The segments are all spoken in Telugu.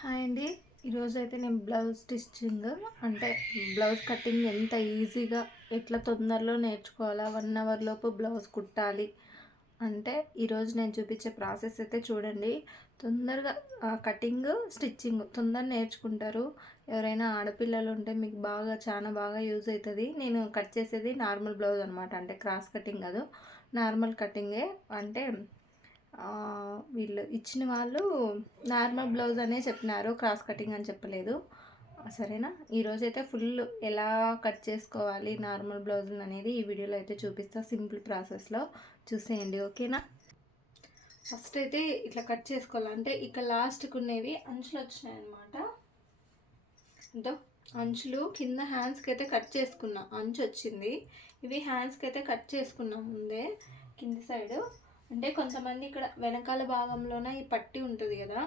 హాయ్ అండి. ఈరోజైతే నేను బ్లౌజ్ స్టిచ్చింగ్ అంటే బ్లౌజ్ కటింగ్ ఎంత ఈజీగా ఎట్లా తొందరలో నేర్చుకోవాలా 1 అవర్ లోపు బ్లౌజ్ కుట్టాలి అంటే ఈరోజు నేను చూపించే ప్రాసెస్ అయితే చూడండి. తొందరగా కటింగ్ స్టిచ్చింగ్ తొందర నేర్చుకుంటారు. ఎవరైనా ఆడపిల్లలు ఉంటే మీకు చాలా బాగా యూజ్ అవుతుంది. నేను కట్ చేసేది నార్మల్ బ్లౌజ్ అనమాట, అంటే క్రాస్ కటింగ్ కాదు, నార్మల్ కటింగే. అంటే వీళ్ళు ఇచ్చిన వాళ్ళు నార్మల్ బ్లౌజ్ అనే చెప్పినారు, క్రాస్ కటింగ్ అని చెప్పలేదు. సరేనా, ఈరోజైతే ఫుల్ ఎలా కట్ చేసుకోవాలి నార్మల్ బ్లౌజ్ అనేది ఈ వీడియోలో అయితే చూపిస్తా. సింపుల్ ప్రాసెస్లో చూసేయండి, ఓకేనా. ఫస్ట్ అయితే ఇట్లా కట్ చేసుకోవాలంటే ఇక్కడ లాస్ట్కి ఉన్నవి అంచులు వచ్చినాయి అనమాట. అంటే అంచులు కింద హ్యాండ్స్కి అయితే కట్ చేసుకున్నా, అంచు వచ్చింది. ఇవి హ్యాండ్స్కి అయితే కట్ చేసుకున్నాం ముందే కింది సైడు. అంటే కొంతమంది ఇక్కడ వెనకాల భాగంలోనే ఈ పట్టి ఉంటుంది కదా,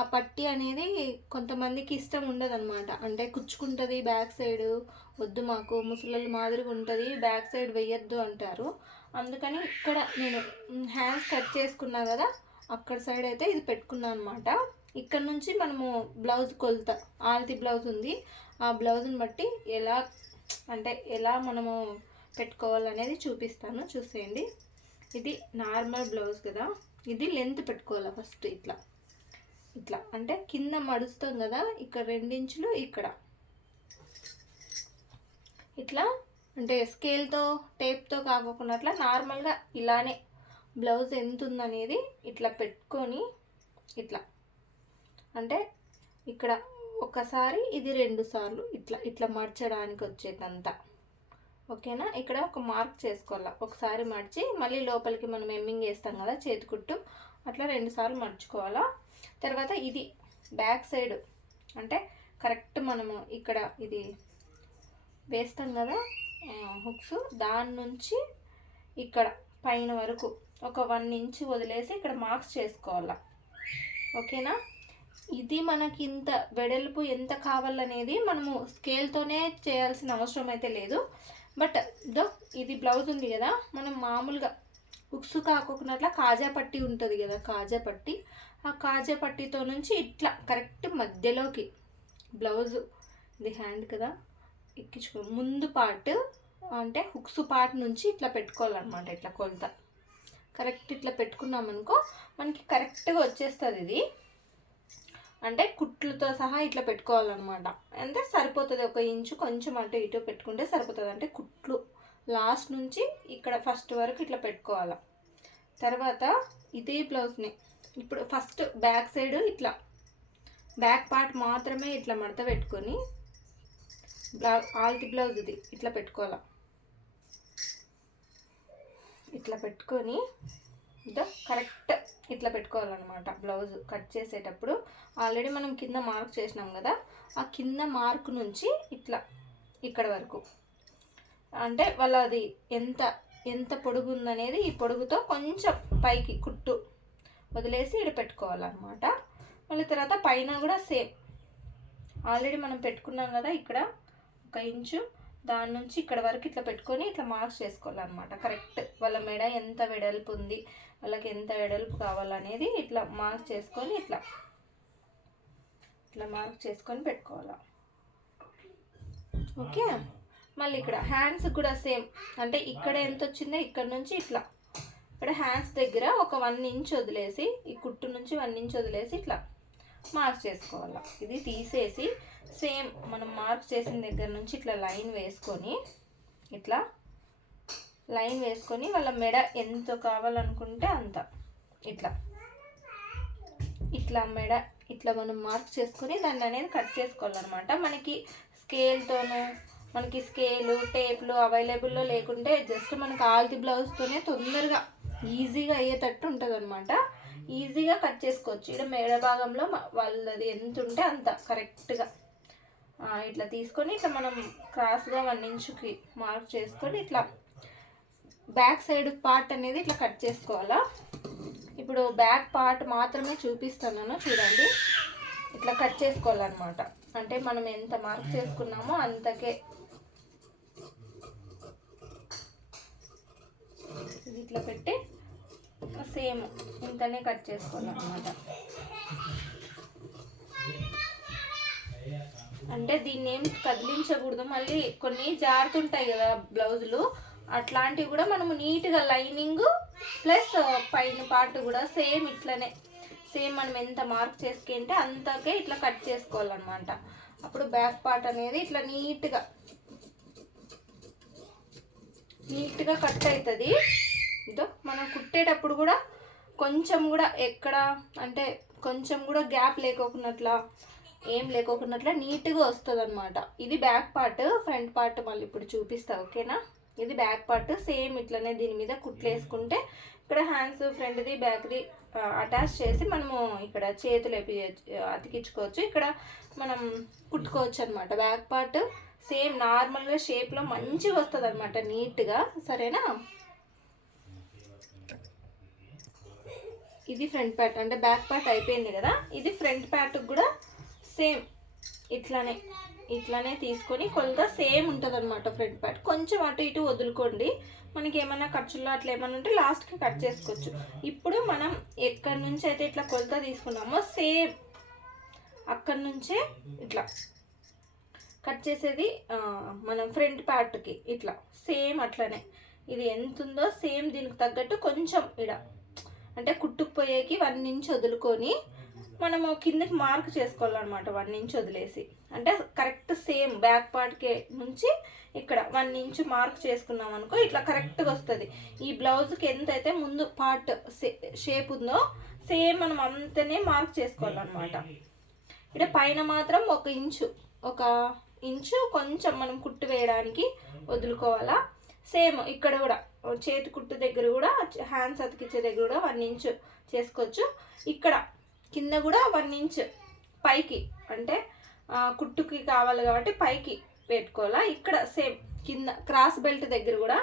ఆ పట్టి అనేది కొంతమందికి ఇష్టం ఉండదు అనమాట. అంటే కుచ్చుకుంటుంది బ్యాక్ సైడ్, వద్దు మాకు ముసలి మాదిరిగా ఉంటుంది, బ్యాక్ సైడ్ వేయద్దు అంటారు. అందుకని ఇక్కడ నేను హ్యాండ్స్ కట్ చేసుకున్నా కదా, అక్కడ సైడ్ అయితే ఇది పెట్టుకున్నాను అనమాట. ఇక్కడ నుంచి మనము బ్లౌజ్ కొలత, ఆల్తి బ్లౌజ్ ఉంది, ఆ బ్లౌజ్ని బట్టి ఎలా మనము పెట్టుకోవాలనేది చూపిస్తాను, చూసేయండి. ఇది నార్మల్ బ్లౌజ్ కదా, ఇది లెంత్ పెట్టుకోవాలి ఫస్ట్. ఇట్లా అంటే కింద మడుస్తాం కదా, ఇక్కడ 2 ఇంచులు, ఇక్కడ ఇట్లా. అంటే స్కేల్తో టేప్తో కాకుండా అట్లా నార్మల్గా ఇలానే బ్లౌజ్ ఎంత ఉందనేది ఇట్లా పెట్టుకొని ఇట్లా, అంటే ఇక్కడ ఒకసారి, ఇది 2 సార్లు ఇట్లా మర్చడానికి వచ్చేదంతా, ఓకేనా. ఇక్కడ ఒక మార్క్ చేసుకోవాలి, ఒకసారి మడిచి మళ్ళీ లోపలికి మనం ఎమ్మింగ్ వేస్తాం కదా చేతికుట్టు, అట్లా 2 సార్లు మర్చుకోవాలా. తర్వాత ఇది బ్యాక్ సైడ్, అంటే కరెక్ట్ మనము ఇక్కడ ఇది వేస్తాం కదా హుక్స్, దాని నుంచి ఇక్కడ పైన వరకు ఒక 1 ఇంచ్ వదిలేసి ఇక్కడ మార్క్స్ చేసుకోవాలా, ఓకేనా. ఇది మనకి ఇంత వెడల్పు ఎంత కావాలనేది మనము స్కేల్తోనే చేయాల్సిన అవసరం అయితే లేదు. బట్ ఇది బ్లౌజ్ ఉంది కదా, మనం మామూలుగా హుక్స్ కాకుండా కాజా పట్టి ఉంటుంది కదా, కాజా పట్టి, ఆ కాజా పట్టితో నుంచి ఇట్లా కరెక్ట్ మధ్యలోకి బ్లౌజు, ఇది హ్యాండ్ కదా, ఎక్కించుకో ముందు పార్ట్, అంటే హుక్స్ పార్ట్ నుంచి ఇట్లా పెట్టుకోవాలన్నమాట. ఇట్లా కొలత కరెక్ట్ ఇట్లా పెట్టుకున్నామనుకో మనకి కరెక్ట్గా వచ్చేస్తుంది. ఇది అంటే కుట్లతో సహా ఇట్లా పెట్టుకోవాలన్నమాట. అంటే సరిపోతుంది, 1 ఇంచు కొంచెం అటు ఇటు పెట్టుకుంటే సరిపోతుంది. అంటే కుట్లు లాస్ట్ నుంచి ఇక్కడ ఫస్ట్ వరకు ఇట్లా పెట్టుకోవాలి. తర్వాత ఇదే బ్లౌజ్ని ఇప్పుడు ఫస్ట్ బ్యాక్ సైడ్ ఇట్లా బ్యాక్ పార్ట్ మాత్రమే ఇట్లా మడత పెట్టుకొని ఆల్తి బ్లౌజ్ ఇది ఇట్లా పెట్టుకోవాలి. ఇట్లా పెట్టుకొని కరెక్ట్ ఇట్లా పెట్టుకోవాలన్నమాట. బ్లౌజ్ కట్ చేసేటప్పుడు ఆల్రెడీ మనం కింద మార్క్ చేసినాం కదా, ఆ కింద మార్క్ నుంచి ఇట్లా ఇక్కడ వరకు, అంటే వాళ్ళది ఎంత పొడుగు ఉందనేది ఈ పొడుగుతో కొంచెం పైకి కుట్టు వదిలేసి ఇక్కడ పెట్టుకోవాలన్నమాట. మళ్ళీ తర్వాత పైన కూడా సేమ్ ఆల్రెడీ మనం పెట్టుకున్నాం కదా, ఇక్కడ 1 ఇంచు, దాని నుంచి ఇక్కడ వరకు ఇట్లా పెట్టుకొని ఇట్లా మార్క్స్ చేసుకోవాలన్నమాట. కరెక్ట్ వాళ్ళ మెడ ఎంత వెడల్పు ఉంది, వాళ్ళకి ఎంత వెడల్పు కావాలనేది ఇట్లా మార్క్ చేసుకొని ఇట్లా మార్క్ చేసుకొని పెట్టుకోవాలి, ఓకే. మళ్ళీ ఇక్కడ హ్యాండ్స్ కూడా సేమ్, అంటే ఇక్కడ ఎంత వచ్చిందో ఇక్కడ నుంచి ఇట్లా, ఇక్కడ హ్యాండ్స్ దగ్గర ఒక 1 ఇంచ్ వదిలేసి, ఈ కుట్టు నుంచి 1 ఇంచ్ వదిలేసి ఇట్లా మార్క్ చేసుకోవాలి. ఇది తీసేసి సేమ్ మనం మార్క్ చేసిన దగ్గర నుంచి ఇట్లా లైన్ వేసుకొని వాళ్ళ మెడ ఎంత కావాలనుకుంటే అంత ఇట్లా మెడ ఇట్లా మనం మార్క్ చేసుకొని దాన్ని అనేది కట్ చేసుకోవాలన్నమాట. మనకి స్కేల్తోనూ, మనకి స్కేలు టేప్లు అవైలబుల్లో లేకుంటే జస్ట్ మనకి ఆల్తి బ్లౌజ్తోనే తొందరగా ఈజీగా అయ్యేటట్టు ఉంటుంది అనమాట. ఈజీగా కట్ చేసుకోవచ్చు. ఇక్కడ మెడ భాగంలో వాళ్ళది ఎంత ఉంటే అంత కరెక్ట్గా ఇట్లా తీసుకొని ఇట్లా మనం క్రాస్గా 1 ఇంచుకి మార్క్ చేసుకొని ఇట్లా బ్యాక్ సైడ్ పార్ట్ అనేది ఇట్లా కట్ చేసుకోవాలా. ఇప్పుడు బ్యాక్ పార్ట్ మాత్రమే చూపిస్తున్నాను, చూడండి. ఇట్లా కట్ చేసుకోవాలన్నమాట. అంటే మనం ఎంత మార్క్ చేసుకున్నామో అంతకే ఇది ఇట్లా పెట్టి సేమ్ ఇంతనే కట్ చేసుకోవాలన్నమాట. అంటే దీన్ని ఏం కదిలించకూడదు, మళ్ళీ కొన్ని జారుతుంటాయి కదా బ్లౌజులు, అట్లాంటివి కూడా మనము నీట్గా లైనింగ్ ప్లస్ పైన పార్ట్ కూడా సేమ్ ఇట్లనే సేమ్ మనం ఎంత మార్క్ చేసుకుంటే అంతకే ఇట్లా కట్ చేసుకోవాలన్నమాట. అప్పుడు బ్యాక్ పార్ట్ అనేది ఇట్లా నీట్గా కట్ అవుతుంది. ఇదో మనం కుట్టేటప్పుడు కూడా కొంచెం కూడా ఎక్కడ అంటే కొంచెం కూడా గ్యాప్ లేకోకున్నట్లా ఏం లేకోకున్నట్లా నీట్గా వస్తుంది అనమాట. ఇది బ్యాక్ పార్ట్. ఫ్రంట్ పార్ట్ మళ్ళీ ఇప్పుడు చూపిస్తా, ఓకేనా? ఇది బ్యాక్ పార్ట్. సేమ్ ఇట్లనే దీని మీద కుట్లు వేసుకుంటే ఇక్కడ హ్యాండ్స్ ఫ్రంట్ది బ్యాక్ది అటాచ్ చేసి మనము ఇక్కడ చేతులు అతికించుకోవచ్చు, ఇక్కడ మనం కుట్టుకోవచ్చు అనమాట. బ్యాక్ పార్ట్ సేమ్ నార్మల్గా షేప్లో మంచిగా వస్తుంది అనమాట, నీట్గా. సరేనా? ఇది ఫ్రంట్ పార్ట్, అంటే బ్యాక్ పార్ట్ అయిపోయింది కదా. ఇది ఫ్రంట్ పార్ట్కి కూడా సేమ్ ఇట్లానే తీసుకొని కొలత సేమ్ ఉంటుంది అనమాట. ఫ్రంట్ పార్ట్ కొంచెం అటు ఇటు వదులుకోండి, మనకి ఏమైనా ఖర్చుల్లో అట్లా ఏమైనా ఉంటే లాస్ట్కి కట్ చేసుకోవచ్చు. ఇప్పుడు మనం ఎక్కడి నుంచి అయితే ఇట్లా కొలత తీసుకున్నామో సేమ్ అక్కడి నుంచే ఇట్లా కట్ చేసేది మనం ఫ్రంట్ పార్ట్కి ఇట్లా సేమ్ అట్లనే. ఇది ఎంత ఉందో సేమ్ దీనికి తగ్గట్టు కొంచెం ఇడ అంటే కుట్టుకుపోయేకి 1 ఇంచ్ వదులుకొని మనము కిందకి మార్క్ చేసుకోవాలన్నమాట. 1 ఇంచ్ వదిలేసి, అంటే కరెక్ట్ సేమ్ బ్యాక్ పార్ట్కి నుంచి ఇక్కడ 1 ఇంచ్ మార్క్ చేసుకున్నాం అనుకో ఇట్లా కరెక్ట్గా వస్తుంది. ఈ బ్లౌజ్కి ఎంతైతే ముందు పార్ట్ షేప్ ఉందో సేమ్ మనం అంతనే మార్క్ చేసుకోవాలన్నమాట. ఇక్కడ పైన మాత్రం 1 ఇంచు కొంచెం మనం కుట్టు వేయడానికి వదులుకోవాలా. సేమ్ ఇక్కడ కూడా చేతి కుట్టు దగ్గర కూడా హ్యాండ్స్ అతికిచ్చే దగ్గర కూడా 1 ఇంచు చేసుకోవచ్చు. ఇక్కడ కింద కూడా 1 ఇంచ్ పైకి, అంటే కుట్టుకి కావాలి కాబట్టి పైకి పెట్టుకోవాలా. ఇక్కడ సేమ్ కింద క్రాస్ బెల్ట్ దగ్గర కూడా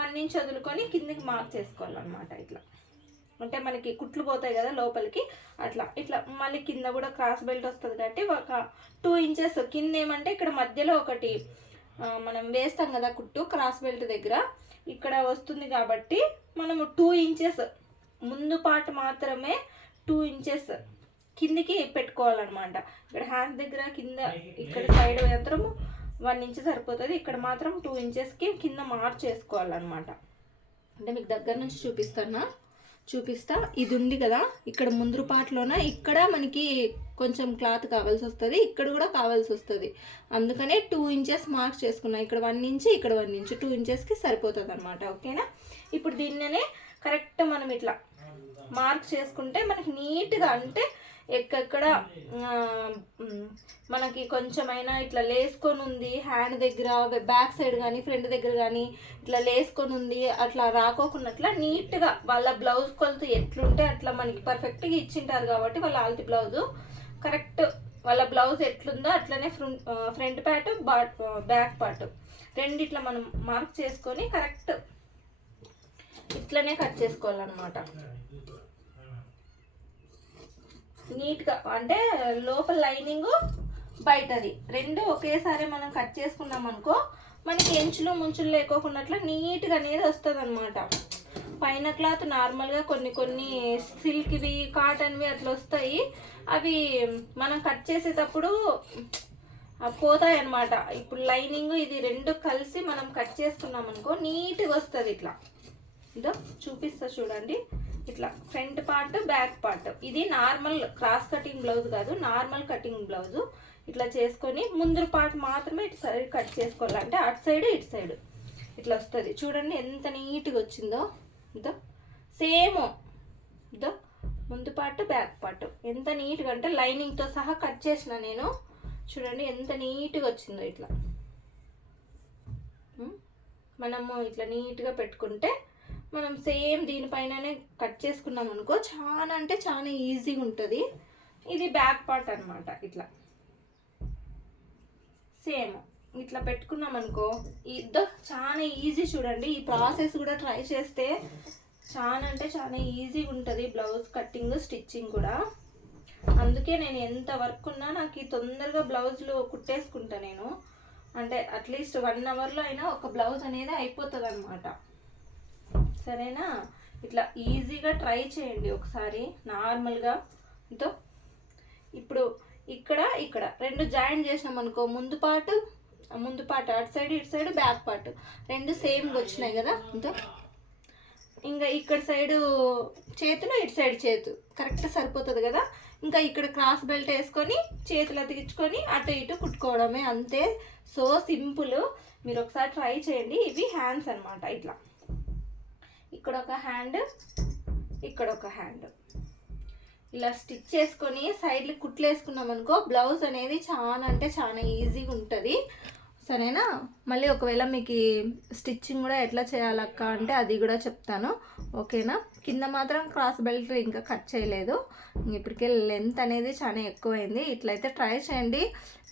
1 ఇంచ్ వదులుకొని కిందకి మార్క్ చేసుకోవాలన్నమాట. ఇట్లా అంటే మనకి కుట్లు పోతాయి కదా లోపలికి, అట్లా ఇట్లా మళ్ళీ కింద కూడా క్రాస్ బెల్ట్ వస్తుంది కాబట్టి ఒక 2 ఇంచెస్ కింద ఏమంటే ఇక్కడ మధ్యలో ఒకటి మనం వేస్తాం కదా కుట్టు క్రాస్ బెల్ట్ దగ్గర, ఇక్కడ వస్తుంది కాబట్టి మనము 2 ఇంచెస్ ముందు పార్ట్ మాత్రమే 2 ఇంచెస్ కిందికి పెట్టుకోవాలన్నమాట. ఇక్కడ హ్యాండ్ దగ్గర కింద ఇక్కడ సైడ్ మాత్రము 1 ఇంచ్ సరిపోతుంది, ఇక్కడ మాత్రం 2 ఇంచెస్కి కింద మార్క్ చేసుకోవాలన్నమాట. అంటే మీకు దగ్గర నుంచి చూపిస్తా. ఇది ఉంది కదా ఇక్కడ ముందు పార్ట్లోన ఇక్కడ మనకి కొంచెం క్లాత్ కావాల్సి వస్తుంది, ఇక్కడ కూడా కావాల్సి వస్తుంది. అందుకనే 2 ఇంచెస్ మార్క్ చేసుకున్నాం. ఇక్కడ 1 ఇంచ్, ఇక్కడ 1 ఇంచ్, 2 ఇంచెస్కి సరిపోతుంది అనమాట. ఓకేనా? ఇప్పుడు దీన్ననే కరెక్ట్ మనం ఇట్లా మార్క్ చేసుకుంటే మనకి నీట్గా, అంటే ఎక్కడ మనకి కొంచెమైనా ఇట్లా లేసుకొని ఉంది హ్యాండ్ దగ్గర, బ్యాక్ సైడ్ కానీ ఫ్రంట్ దగ్గర కానీ ఇట్లా లేసుకొని ఉంది అట్లా రాకోకున్నట్లా నీట్గా వాళ్ళ బ్లౌజ్ కొలత ఎట్లుంటే అట్లా మనకి పర్ఫెక్ట్గా ఇచ్చింటారు కాబట్టి వాళ్ళ ఆల్తి బ్లౌజు కరెక్ట్ వాళ్ళ బ్లౌజ్ ఎట్లుందో అట్లనే ఫ్రంట్ పార్ట్ బ్యాక్ పార్ట్ రెండిట్లా మనం మార్క్ చేసుకొని కరెక్ట్ ఇట్లనే కట్ చేసుకోవాలన్నమాట. నీట్గా, అంటే లోపల లైనింగ్ బయటది రెండు ఒకేసారి మనం కట్ చేసుకున్నాం అనుకో మనకి ఎంచులు ముంచులు లేకోకున్నట్లా నీట్గా అనేది వస్తుంది అనమాట. పైన క్లాత్ నార్మల్గా కొన్ని సిల్క్వి కాటన్వి అట్లా వస్తాయి, అవి మనం కట్ చేసేటప్పుడు పోతాయి అన్నమాట. ఇప్పుడు లైనింగ్ ఇది రెండు కలిసి మనం కట్ చేసుకున్నాం అనుకో నీట్గా వస్తుంది. ఇట్లా ఇదో చూపిస్తా చూడండి, ఇట్లా ఫ్రంట్ పార్ట్ బ్యాక్ పార్ట్. ఇది నార్మల్ క్రాస్ కటింగ్ బ్లౌజ్ కాదు, నార్మల్ కటింగ్ బ్లౌజు. ఇట్లా చేసుకొని ముందు పార్ట్ మాత్రమే ఇటు సైడ్ కట్ చేసుకోవాలంటే అటు సైడ్ ఇటు సైడ్ ఇట్లా వస్తుంది. చూడండి ఎంత నీట్గా వచ్చిందో. ఇదో సేమ్ ఇదో ముందు పార్ట్ బ్యాక్ పార్ట్ ఎంత నీట్గా, అంటే లైనింగ్తో సహా కట్ చేసిన నేను. చూడండి ఎంత నీట్గా వచ్చిందో. ఇట్లా మనము ఇట్లా నీట్గా పెట్టుకుంటే మనం సేమ్ దీనిపైననే కట్ చేసుకున్నాం అనుకో చాలా అంటే చాలా ఈజీగా ఉంటుంది. ఇది బ్యాక్ పార్ట్ అనమాట. ఇట్లా సేమ్ ఇట్లా పెట్టుకున్నాం అనుకో ఇదో చాలా ఈజీ. చూడండి ఈ ప్రాసెస్ కూడా ట్రై చేస్తే చాలా అంటే చాలా ఈజీగా ఉంటుంది బ్లౌజ్ కట్టింగ్ స్టిచ్చింగ్ కూడా. అందుకే నేను ఎంత వర్క్ ఉన్నా నాకు తొందరగా బ్లౌజ్లు కుట్టేసుకుంటా నేను. అంటే అట్లీస్ట్ 1 అవర్లో అయినా ఒక బ్లౌజ్ అనేది అయిపోతుంది అనమాట. సరేనా? ఇట్లా ఈజీగా ట్రై చేయండి ఒకసారి నార్మల్గా. ఇప్పుడు ఇక్కడ ఇక్కడ రెండు జాయింట్ చేసినాం అనుకో, ముందు పార్ట్ అటు సైడ్ ఇటు సైడ్ బ్యాక్ పార్ట్ రెండు సేమ్గా వచ్చినాయి కదా. ఇంకా ఇక్కడ సైడు చేతులు ఇటు సైడ్ చేతు కరెక్ట్ సరిపోతుంది కదా. ఇంకా ఇక్కడ క్రాస్ బెల్ట్ వేసుకొని చేతులు అతికించుకొని అటు ఇటు కుట్టుకోవడమే, అంతే. సో సింపుల్, మీరు ఒకసారి ట్రై చేయండి. ఇవి హ్యాండ్స్ అనమాట. ఇట్లా ఇక్కడ ఒక హ్యాండ్, ఇక్కడ ఒక హ్యాండ్ ఇలా స్టిచ్ చేసుకొని సైడ్లు కుట్లు వేసుకున్నాం అనుకో, బ్లౌజ్ అనేది చాలా అంటే చాలా ఈజీగా ఉంటుంది. సరేనా? మళ్ళీ ఒకవేళ మీకు స్టిచ్చింగ్ కూడా ఎట్లా చేయాలక్క అంటే అది కూడా చెప్తాను, ఓకేనా? కింద మాత్రం క్రాస్ బెల్ట్ ఇంకా కట్ చేయలేదు. ఇప్పటికే లెంత్ అనేది చాలా ఎక్కువైంది. ఇట్లయితే ట్రై చేయండి.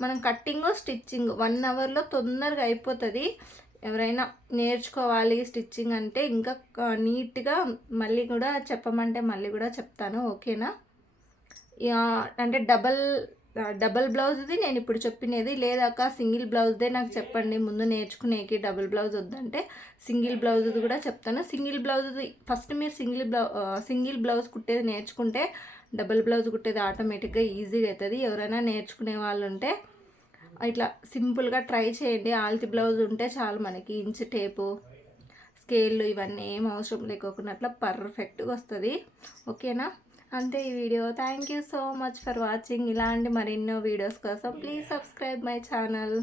మనం కట్టింగ్ స్టిచ్చింగ్ 1 అవర్లో తొందరగా అయిపోతుంది. ఎవరైనా నేర్చుకోవాలి స్టిచ్చింగ్ అంటే ఇంకా నీట్గా మళ్ళీ కూడా చెప్పమంటే మళ్ళీ కూడా చెప్తాను, ఓకేనా? అంటే డబల్ బ్లౌజ్ది నేను ఇప్పుడు చెప్పినది, లేదాక సింగిల్ బ్లౌజ్దే నాకు చెప్పండి ముందు నేర్చుకునేకి, డబుల్ బ్లౌజ్ వద్దంటే సింగిల్ బ్లౌజ్ది కూడా చెప్తాను. సింగిల్ బ్లౌజ్ది ఫస్ట్ మీరు సింగిల్ బ్లౌజ్ కుట్టేది నేర్చుకుంటే డబుల్ బ్లౌజ్ కుట్టేది ఆటోమేటిక్గా ఈజీగా అవుతుంది. ఎవరైనా నేర్చుకునే వాళ్ళు ఉంటే ఇట్లా సింపుల్గా ట్రై చేయండి. ఆల్తి బ్లౌజ్ ఉంటే చాలు మనకి, ఇంచ్ టేపు స్కేళ్ళు ఇవన్నీ ఏం అవసరం లేకోకుండా అట్లా పర్ఫెక్ట్గా వస్తుంది, ఓకేనా? అంతే ఈ video. Thank you so much for watching. ఇలాంటి మరెన్నో వీడియోస్ కోసం ప్లీజ్ సబ్స్క్రైబ్ మై ఛానల్.